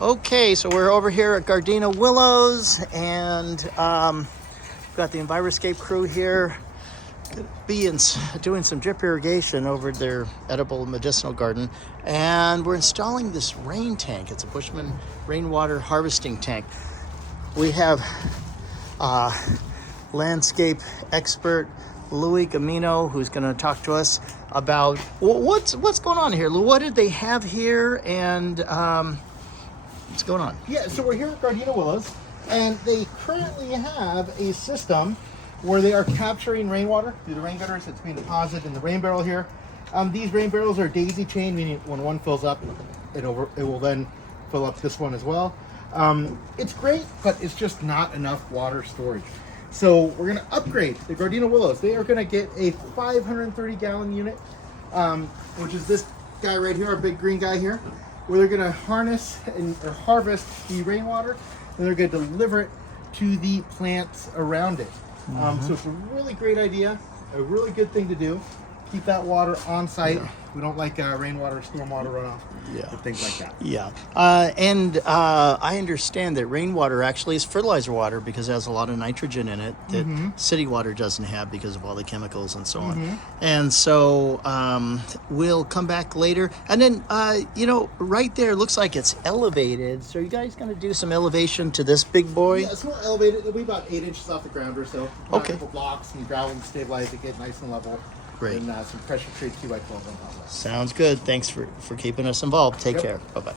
Okay, so we're over here at Gardena Willows, and we've got the Enviroscape crew here doing some drip irrigation over their edible medicinal garden, and we're installing this rain tank. It's a Bushman rainwater harvesting tank. We have landscape expert Louis Gamino, who's going to talk to us about what's going on here. Lou, what did they have here, and what's going on? Yeah, so we're here at Gardena Willows, and they currently have a system where they are capturing rainwater through the rain gutters that's being deposited in the rain barrel here. These rain barrels are daisy chained, meaning when one fills up, it will then fill up this one as well. It's great, but it's just not enough water storage. So we're going to upgrade the Gardena Willows. They are going to get a 530 gallon unit, which is this guy right here, our big green guy here, where they're going to harness or harvest the rainwater, and they're going to deliver it to the plants around it. So it's a really great idea, a really good thing to do. Keep that water on site. Yeah. We don't like rainwater, stormwater runoff, things like that. Yeah, and I understand that rainwater actually is fertilizer water because it has a lot of nitrogen in it that city water doesn't have because of all the chemicals and so on. And so we'll come back later. And then, right there, looks like it's elevated. So are you guys going to do some elevation to this big boy? Yeah, so we'll elevate it. It'll be about 8 inches off the ground or so. Okay. A couple blocks and gravel to stabilize it, get nice and level. Great. And some pressure treated 2x12 on top of that. Sounds good. Thanks for keeping us involved. Take care. Bye-bye.